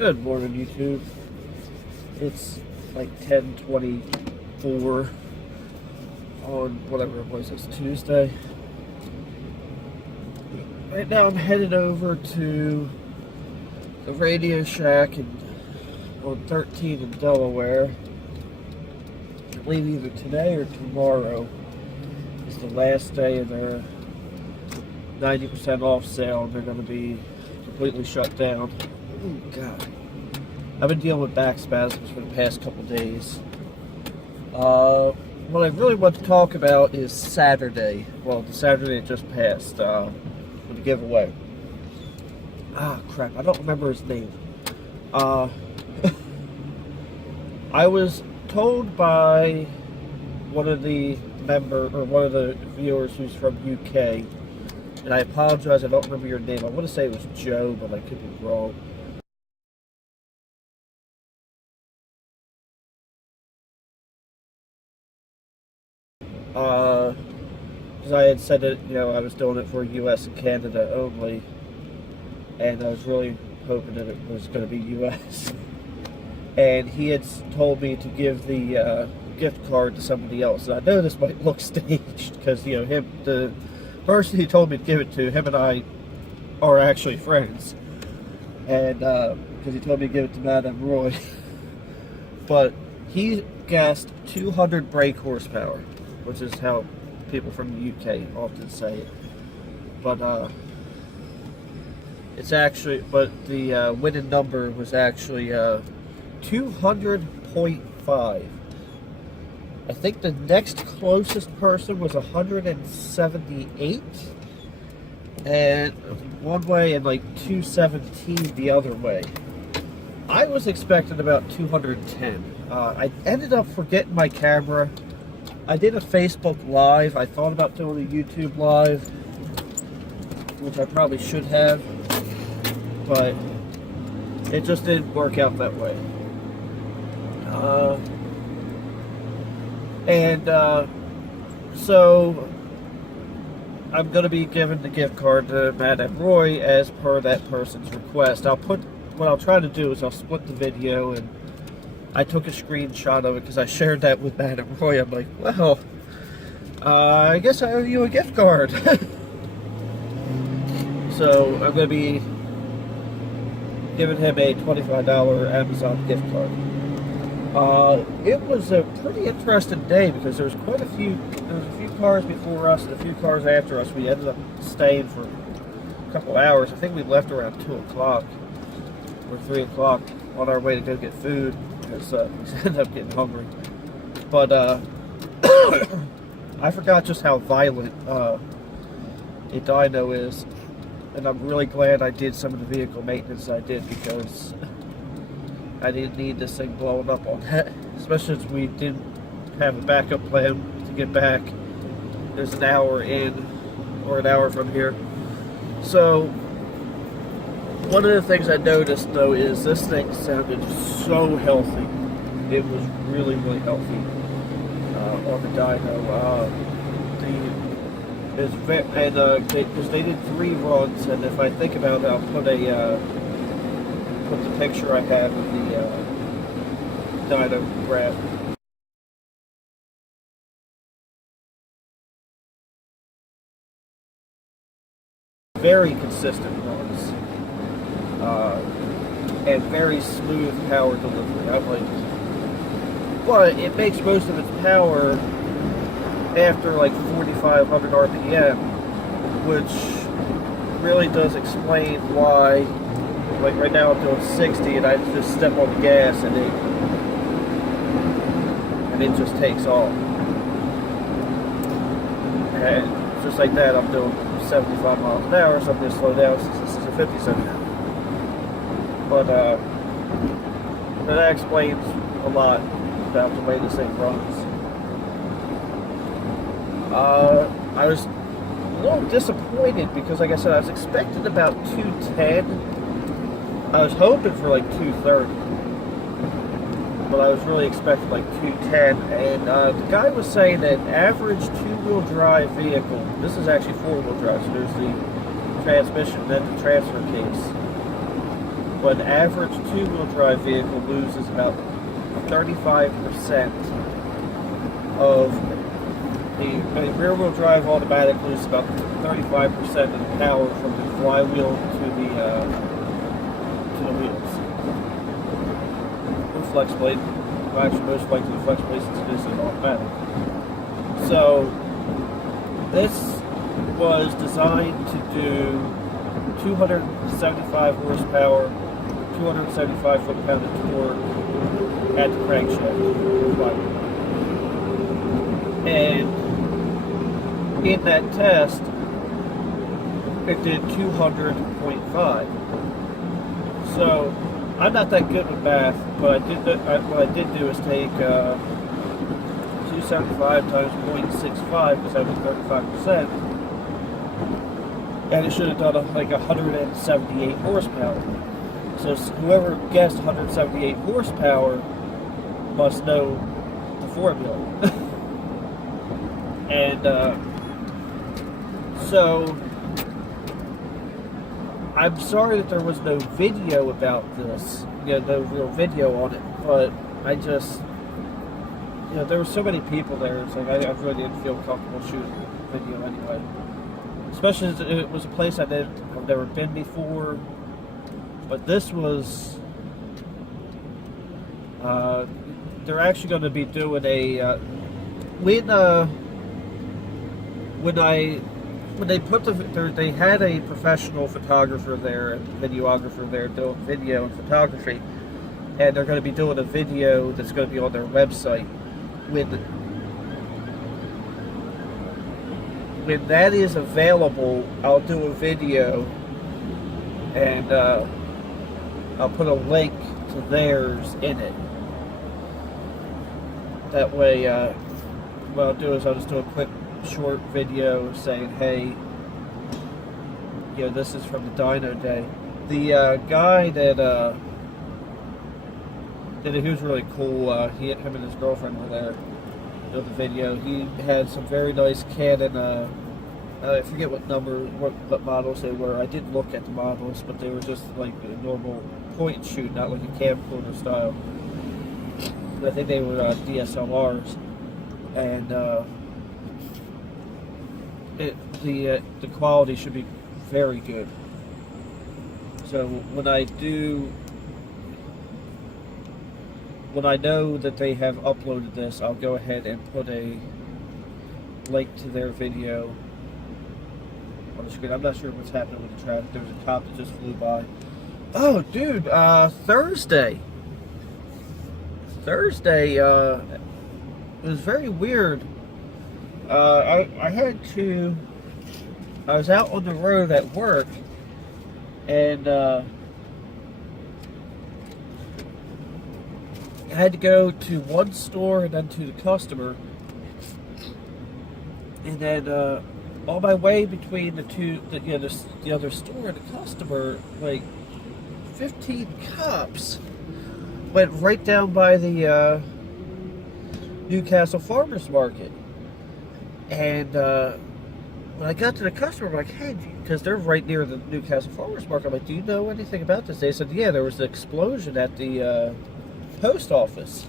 Good morning, YouTube. It's like 10:24 on whatever it was, it's Tuesday. Right now I'm headed over to the Radio Shack on 13 in Delaware. I believe either today or tomorrow is the last day of their 90% off sale. They're going to be completely shut down. Oh, God. I've been dealing with back spasms for the past couple days. What I really want to talk about is Saturday. Well, the Saturday that just passed, for the giveaway. Ah, crap. I don't remember his name. I was told by one of the viewers who's from UK, and I apologize, I don't remember your name. I want to say it was Joe, but I could be wrong. Because I had said that, I was doing it for US and Canada only, and I was really hoping that it was going to be US. And he had told me to give the gift card to somebody else. And I know this might look staged, because, the person he told me to give it to, him and I are actually friends. And, because he told me to give it to Madame Roy. But he guessed 200 brake horsepower, which is how people from the UK often say it. But the winning number was actually 200.5. I think the next closest person was 178, and one way, and like 217 the other way. I was expecting about 210. I ended up forgetting my camera. I did a Facebook Live. I thought about doing a YouTube Live, which I probably should have, but it just didn't work out that way. So I'm going to be giving the gift card to Madame Roy as per that person's request. What I'll try to do is I'll split the video, and I took a screenshot of it because I shared that with Madame Roy. I'm like, well, I guess I owe you a gift card. So I'm going to be giving him a $25 Amazon gift card. It was a pretty interesting day because there was a few cars before us and a few cars after us. We ended up staying for a couple hours. I think we left around 2 o'clock or 3 o'clock on our way to go get food, because we ended up getting hungry. But I forgot just how violent a dyno is, and I'm really glad I did some of the vehicle maintenance I did, because I didn't need this thing blowing up on that, especially since we didn't have a backup plan to get back. There's an hour in, or an hour from here. So one of the things I noticed, though, is this thing sounded so healthy. It was really, really healthy on the dyno. Because they did 3 runs, and if I think about it, I'll put the picture I have of the dyno graph. Very consistent runs. And very smooth power delivery. But it makes most of its power after like 4,500 RPM, which really does explain why, like right now I'm doing 60 and I just step on the gas and it just takes off. And just like that, I'm doing 75 miles an hour, so I'm going to slow down since this is a 50-cylinder. But that explains a lot about the way this thing runs. I was a little disappointed because, like I said, I was expecting about 210. I was hoping for like 230, but I was really expecting like 210. And the guy was saying that average 2-wheel drive vehicle, this is actually 4-wheel drive, so there's the transmission and then the transfer case. but an average two-wheel drive vehicle loses about 35% of the rear-wheel drive automatic loses about 35% of the power from the flywheel to the wheels. Or flex blade. Well, actually, most likely the flex blade since it is an automatic. So this was designed to do 275 horsepower, 275 foot-pound of torque at the crankshaft. And in that test, it did 200.5. So I'm not that good with math, but what I did do is take 275 times 0.65, because that was 35%, and it should have done like 178 horsepower. So whoever guessed 178 horsepower must know the formula. And so I'm sorry that there was no video about this, no real video on it, but I just, there were so many people there, it's like I really didn't feel comfortable shooting video anyway. Especially as it was a place I've never been before, but this was, they're actually going to be doing a, when they put they had a professional photographer there, and videographer there doing video and photography, and they're going to be doing a video that's going to be on their website. When that is available, I'll do a video, and I'll put a link to theirs in it. That way, what I'll do is I'll just do a quick short video saying, hey, this is from the dyno day. The guy that he was really cool. Him and his girlfriend were there doing the video. He had some very nice Canon, I forget what models they were. I didn't look at the models, but they were just like a normal point and shoot, not like a camcorder style. I think they were DSLRs, and the quality should be very good. So when I know that they have uploaded this, I'll go ahead and put a link to their video on the screen. I'm not sure what's happening with the traffic. There was a cop that just flew by. Oh, dude, Thursday, it was very weird. I was out on the road at work, and I had to go to one store and then to the customer, and then on my way between the other store and the customer, like 15 cops went right down by the Newcastle Farmers Market. And when I got to the customer, I'm like, hey, because they're right near the Newcastle Farmers Market, I'm like, do you know anything about this? They said, yeah, there was an explosion at the post office.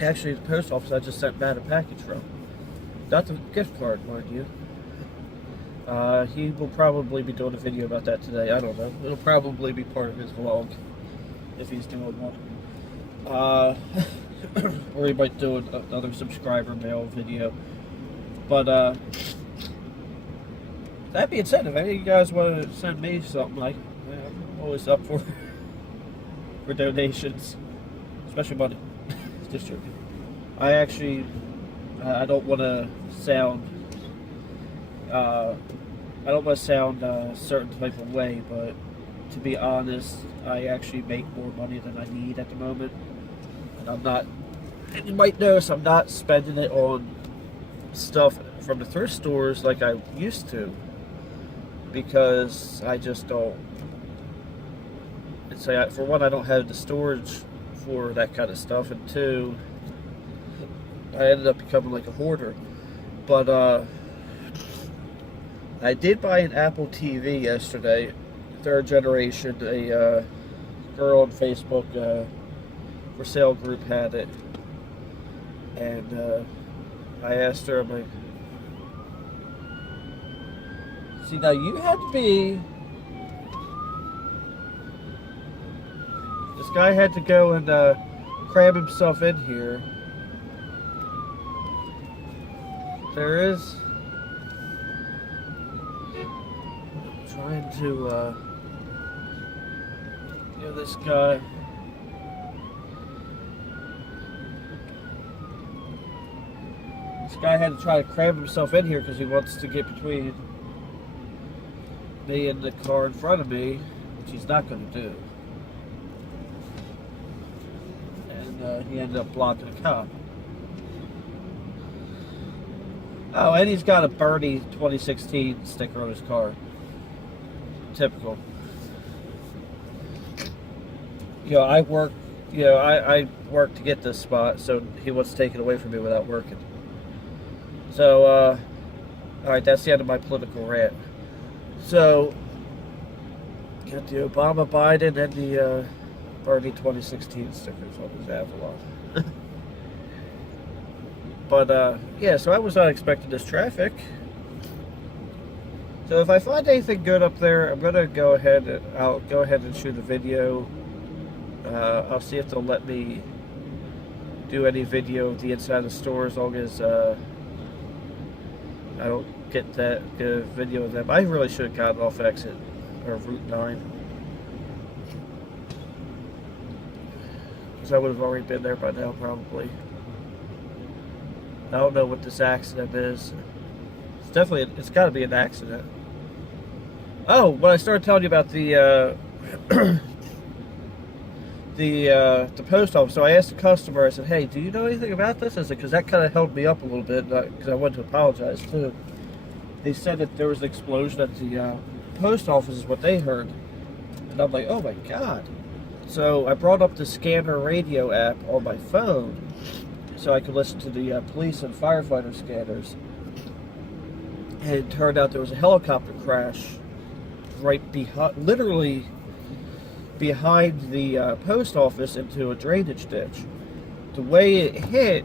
Actually, the post office I just sent Matt a package from. Not the gift card, mind you. He will probably be doing a video about that today. I don't know. It'll probably be part of his vlog, if he's doing one. Or he might do another subscriber mail video. But that being said, if any of you guys want to send me something, I'm always up for donations, especially money. Just joking. I actually, I don't want to sound, a certain type of way, but to be honest, I actually make more money than I need at the moment, and I'm not. And you might notice I'm not spending it on stuff from the thrift stores like I used to, because I just don't. It's like, for one, I don't have the storage for that kind of stuff, and two, I ended up becoming like a hoarder. But I did buy an Apple TV yesterday third generation. A girl on Facebook for sale group had it, and I asked her, I'm like, see, now you had to be. This guy had to go and cram himself in here. There is. Trying to, this guy. This guy had to try to cram himself in here because he wants to get between me and the car in front of me, which he's not going to do. And he ended up blocking a cop. Oh, and he's got a Bernie 2016 sticker on his car. Typical. I work to get this spot, so he wants to take it away from me without working. So, alright, that's the end of my political rant. So, got the Obama, Biden, and the Bernie 2016 stickers on his Avalon. But, yeah, so I was not expecting this traffic. So if I find anything good up there, I'm gonna I'll go ahead and shoot a video. I'll see if they'll let me do any video of the inside of the store, as long as I don't get that video of them. I really should have gotten off exit or Route 9, because I would have already been there by now, probably. I don't know what this accident is. It's got to be an accident. Oh, when I started telling you about the the post office, so I asked the customer, I said, hey, do you know anything about this? I said, because that kind of held me up a little bit, because I wanted to apologize too. They said that there was an explosion at the post office, is what they heard. And I'm like, oh my God. So I brought up the Scanner Radio app on my phone, so I could listen to the police and firefighter scanners. And it turned out there was a helicopter crash right behind, literally behind the post office, into a drainage ditch. The way it hit,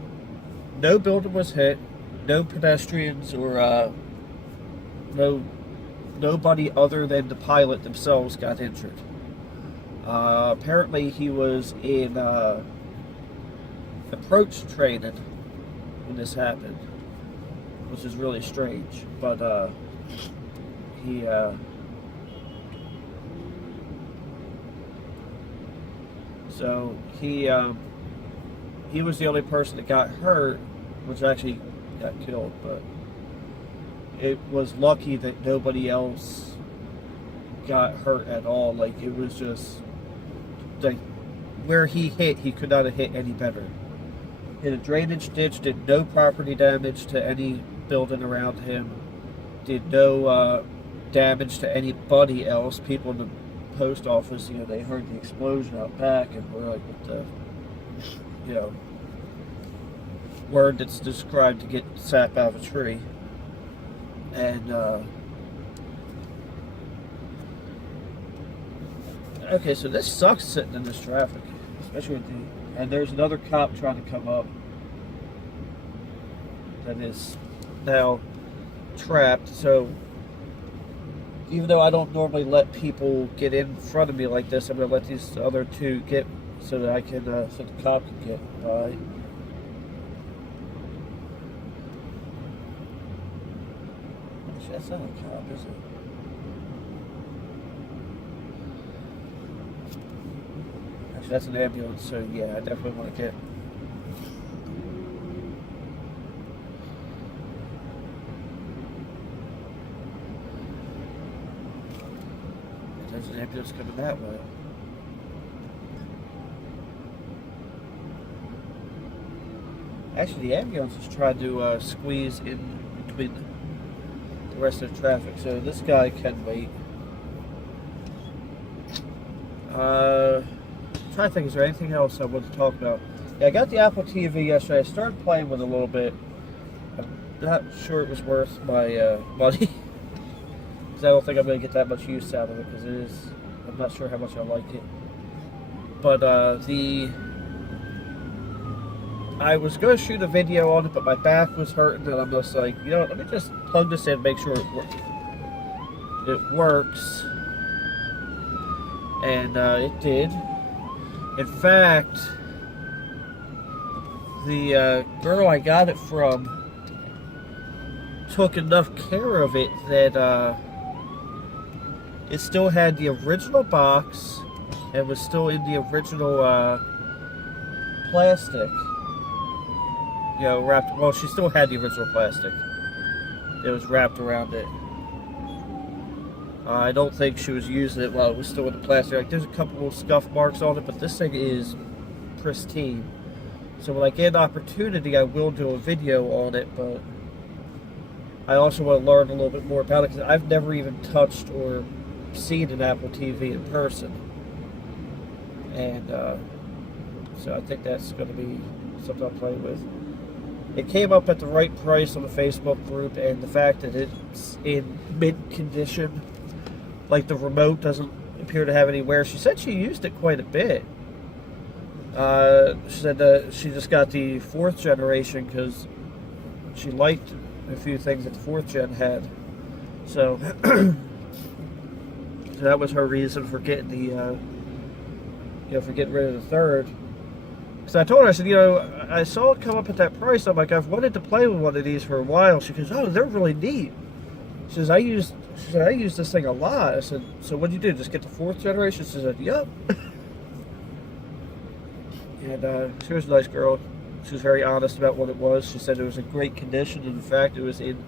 no building was hit, no pedestrians or nobody other than the pilot themselves got injured. Apparently he was in approach training when this happened, which is really strange, but he was the only person that got hurt, which actually got killed, but it was lucky that nobody else got hurt at all. Like, it was just like where he hit, he could not have hit any better. Hit a drainage ditch, did no property damage to any building around him, did no damage to anybody else. People in the post office, they heard the explosion out back and were like, what the, word that's described to get sap out of a tree. And okay, so this sucks sitting in this traffic, especially with and there's another cop trying to come up that is now trapped. So even though I don't normally let people get in front of me like this, I'm going to let these other two get, so that I can, so the cop can get by. Actually, that's not a cop, is it? Actually, that's an ambulance, so yeah, I definitely want to get. There's an ambulance coming that way. Actually, the ambulance is trying to squeeze in between the rest of the traffic, so this guy can wait. I'm trying to think, is there anything else I want to talk about? Yeah, I got the Apple TV yesterday. I started playing with it a little bit. I'm not sure it was worth my money. because I don't think I'm going to get that much use out of it, because I'm not sure how much I like it. But I was going to shoot a video on it, but my back was hurting, and I'm just like, you know what, let me just plug this in, make sure it works. And it did. In fact, the girl I got it from took enough care of it that it still had the original box and was still in the original plastic. You know, wrapped. Well, she still had the original plastic. It was wrapped around it. I don't think she was using it while it was still in the plastic. Like, there's a couple little scuff marks on it, but this thing is pristine. So when I get an opportunity, I will do a video on it, but I also want to learn a little bit more about it, because I've never even touched or seen an Apple TV in person. And so I think that's going to be something I'll play with. It came up at the right price on the Facebook group, and the fact that it's in mint condition, like the remote doesn't appear to have any wear. She said she used it quite a bit. She said that she just got the 4th generation because she liked a few things that the 4th gen had. So, so that was her reason for getting the, for getting rid of the 3rd. So I told her, I said, I saw it come up at that price. I'm like, I've wanted to play with one of these for a while. She goes, oh, they're really neat. She says, I use this thing a lot. I said, so what did you do? Just get the 4th generation? She said, yep. And she was a nice girl. She was very honest about what it was. She said it was in great condition. In fact, it was in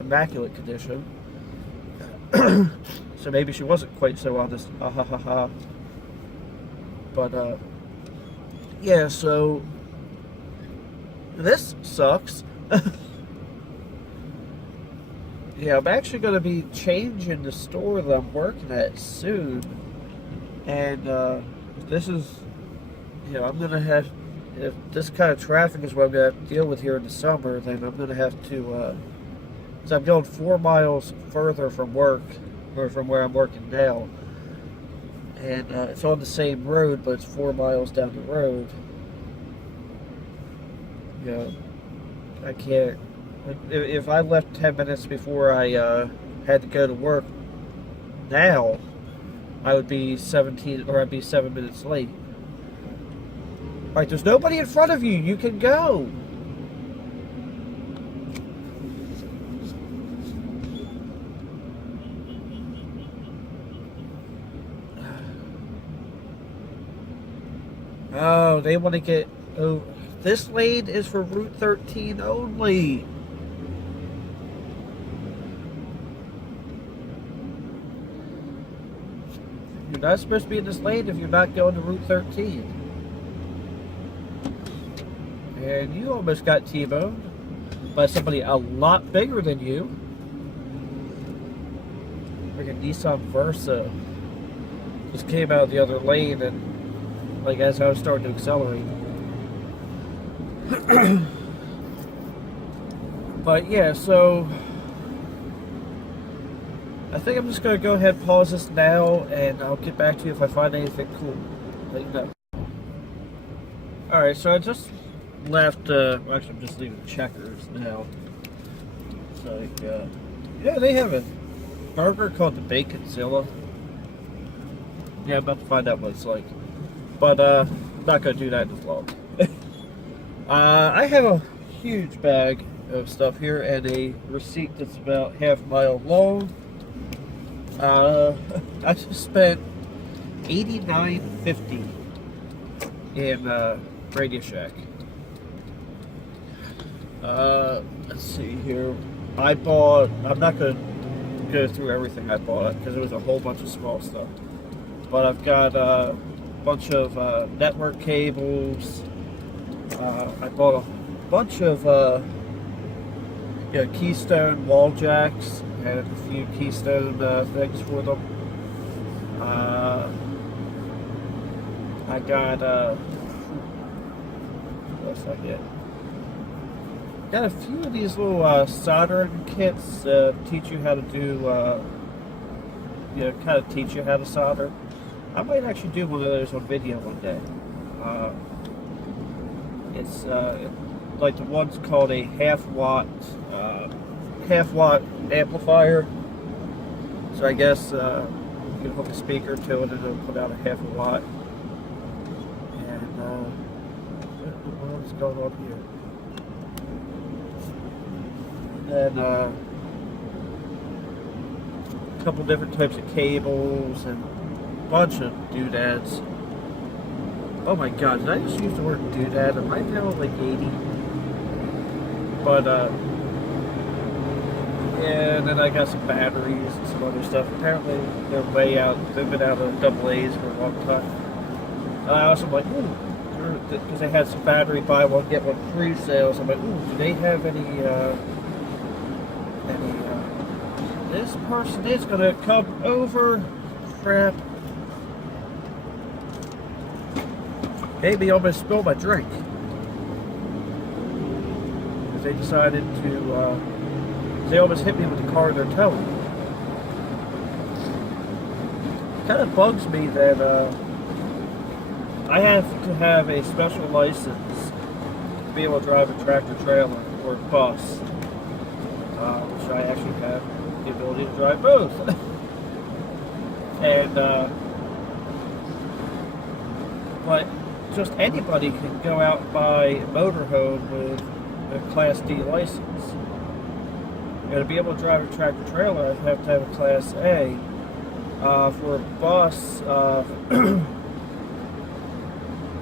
immaculate condition. So maybe she wasn't quite so honest. Ha ha ha ha. But, yeah, so this sucks. Yeah, I'm actually going to be changing the store that I'm working at soon. And this is, I'm going to have, if this kind of traffic is what I'm going to have to deal with here in the summer, then I'm going to have to, because I'm going 4 miles further from work, or from where I'm working now. And it's on the same road, but it's 4 miles down the road. I can't. If I left 10 minutes before I had to go to work now, I would be 7 minutes late. Alright, there's nobody in front of you. You can go. Oh, they want to get... Oh, this lane is for Route 13 only. You're not supposed to be in this lane if you're not going to Route 13. And you almost got T-boned by somebody a lot bigger than you. Like a Nissan Versa. Just came out of the other lane, and like as I was starting to accelerate. But yeah, so I think I'm just going to go ahead and pause this now, and I'll get back to you if I find anything cool. Let you know. Alright, so I just left, actually I'm just leaving Checkers now. It's like, yeah, they have a burger called the Baconzilla. Yeah, I'm about to find out what it's like. But, I'm not going to do that in the vlog. I have a huge bag of stuff here and a receipt that's about half a mile long. I just spent $89.50 in Radio Shack. Let's see here. I'm not going to go through everything I bought because there was a whole bunch of small stuff. But I've got a bunch of network cables. I bought a bunch of Keystone wall jacks and a few Keystone things for them. I got what else I get? Got a few of these little soldering kits to teach you how to do kind of teach you how to solder. I might actually do one of those on video one day. It's like the one's called a half watt amplifier. So I guess you can hook a speaker to it and it'll put out a half a watt. And what is going on here? And a couple different types of cables and a bunch of doodads. Oh my god, did I just use the word doodad? Am I now like 80? But yeah, and then I got some batteries and some other stuff. Apparently they're way out. They've been out of double A's for a long time. I also like, because they had some battery buy one get one free sales. I'm like, do they have any? This person is gonna come over. Crap. Maybe almost spilled my drink. Because they decided to. They almost hit me with the car they're towing. It kind of bugs me that I have to have a special license to be able to drive a tractor trailer or a bus, which I actually have the ability to drive both. And but just anybody can go out and buy a motorhome with a Class D license. To be able to drive a tractor trailer, I have to have a Class A. For a bus, you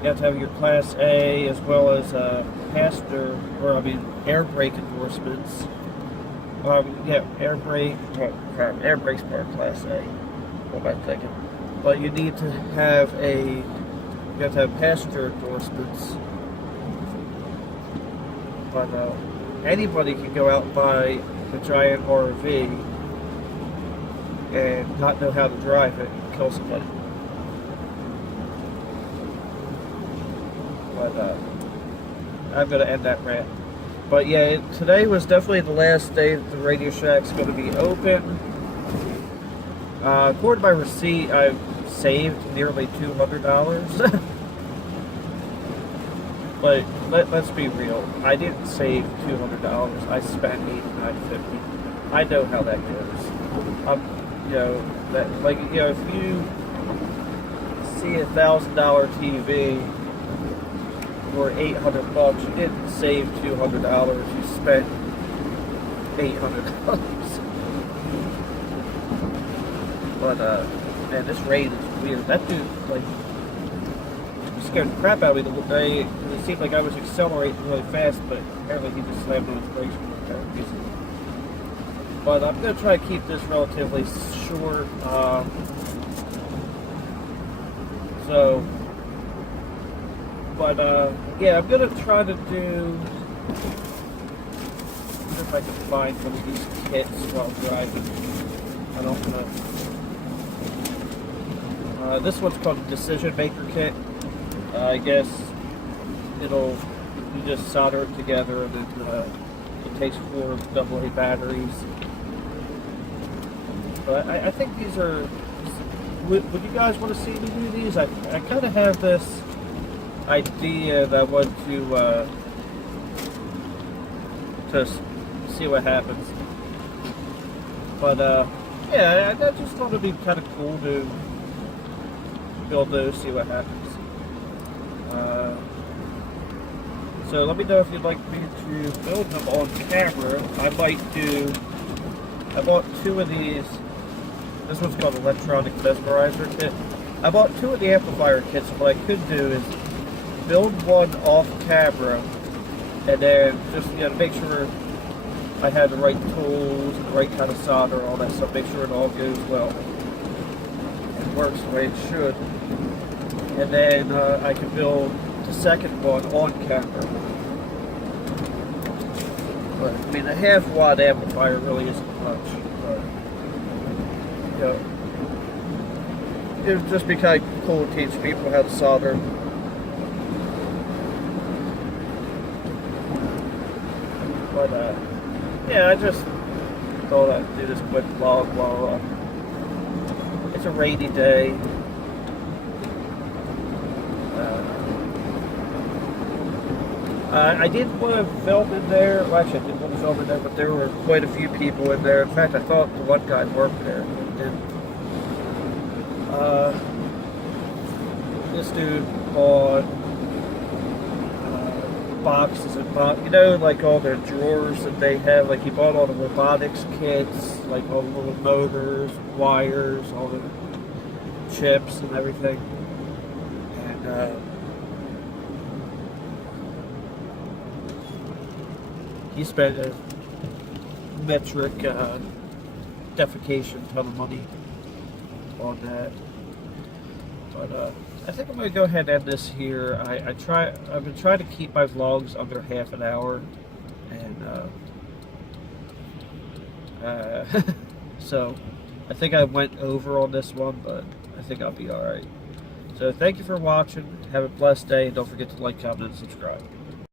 have to have your Class A as well as air brake endorsements. Air brake's part of Class A. What am I thinking? But you need to have passenger endorsements. But anybody can go out and buy a giant RV and not know how to drive it and kill somebody. But I'm going to end that rant. But yeah, today was definitely the last day that the Radio Shack's going to be open. According to my receipt, I've saved nearly $200. But let's be real. I didn't save $200. I spent $89.50. I know how that goes. If you see a $1,000 TV for $800, you didn't save $200. You spent $800. But man, this rain is weird. That dude scared the crap out of me the whole day. It seemed like I was accelerating really fast, but apparently he just slammed on his brakes for no reason. But I'm going to try to keep this relatively short. Yeah, I'm going to try to do. I wonder if I can find some of these kits while driving. I don't know. This one's called the Decision Maker Kit. I guess you just solder it together, and then it takes 4 AA batteries. But I think these are. Would you guys want to see me do these? I kind of have this idea that I want to see what happens. But yeah, I just thought it'd be kind of cool to build those, see what happens. So let me know if you'd like me to build them on camera. I bought 2 of these. This one's called Electronic Mesmerizer Kit. I bought 2 of the amplifier kits, so what I could do is build one off camera, and then just to make sure I had the right tools, the right kind of solder, all that stuff, make sure it all goes well and works the way it should. And then I can build the second one on camera. But I mean, a half-watt amplifier really isn't much. But, it would just be kind of cool to teach people how to solder. But yeah, I just thought I'd do this quick vlog while it's a rainy day. I didn't want to film in there. Well, actually, I didn't want to film in there, but there were quite a few people in there. In fact, I thought the one guy worked there. But he didn't. This dude bought boxes and boxes. You know, like all the drawers that they have. Like he bought all the robotics kits, like all the little motors, wires, all the chips and everything. And he spent a metric defecation ton of money on that. But I think I'm gonna go ahead and end this here. I've been trying to keep my vlogs under half an hour, and so I think I went over on this one, but I think I'll be alright. So thank you for watching. Have a blessed day, and don't forget to like, comment, and subscribe.